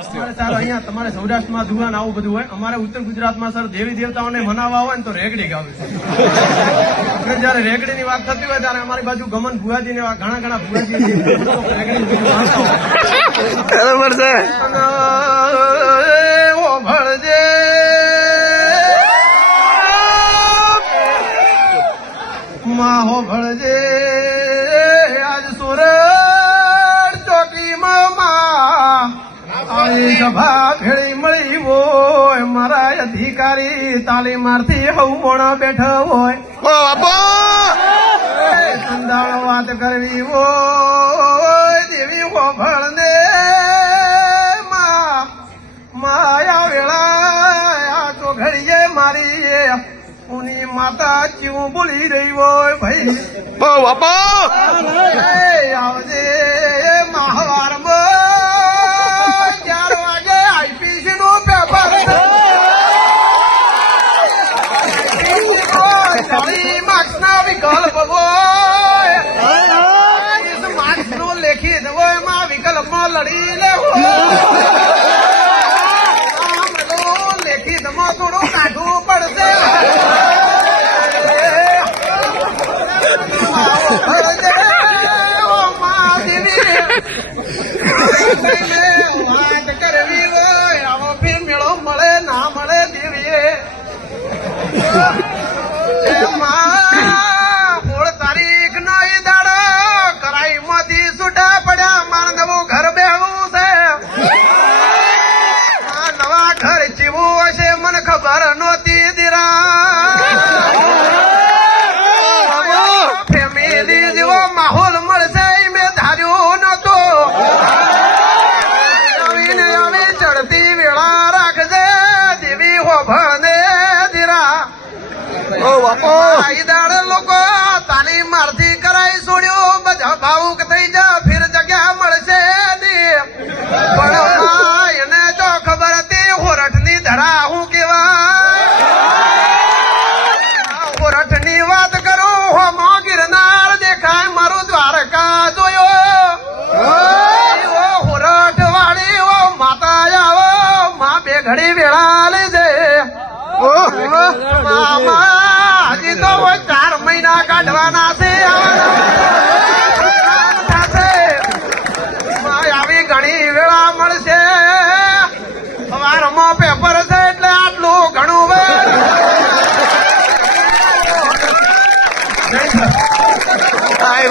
અમારે સર અહીંયા તમારે સૌરાષ્ટ્રમાં ધુવાન આવું બધું હોય. અમારે ઉત્તર ગુજરાતમાં સર દેવી દેવતાઓને મનાવવા હોય ને તો રેગડી ગાવે છે. જયારે રેગડી ની વાત થતી હોય ત્યારે અમારી બાજુ ગમન ભુવાજી ને ઘણા ઘણા ભુવાજી બરોબર છે. માહો ભળજે. આજ સુરત ભેળી મળી હોય મારા અધિકારી તાલીમારથી હવણ બેઠો બેઠા હોય. સંધાણ વાત કરવી હોય દેવી હો ભળને માં માયા વેળા આ તો ઘડીએ મારી ઉની માતા ચીવું બોલી રહી હોય ભાઈ. ઓ બાપો! ચાલી માર્ક્સ ના વિકલ્પ માર્ક્સનું લેખિત દેવો એમાં વિકલ્પમાં લડી લેવો લેખિતમાં થોડું કાઢવું પડશે કરવી હોય આવો. ફી મેળો મળે ના મળે દેવીએ 干嘛妈 બાપો લોકો તાલીમ મારથી કરાઈ છોડ્યું બધા ભાવુક થઈ જા ફિર જગ્યા મળશે પણ એને જો ખબર હતી હોરઠની ધરા હું હોરઠની વાત કરું હોમો ગિરનાર દેખાય મારું દ્વારકા જોયો. હોરઠ વાળી ઓ માતા આવો. માં બે ઘડી વેળા લેજે ઓ મામા હજી તો ચાર મહિના કાઢવાના છે. આવી ઘણી વેળા મળશે. વારમાં પેપર છે એટલે આટલું ઘણું વે. બાય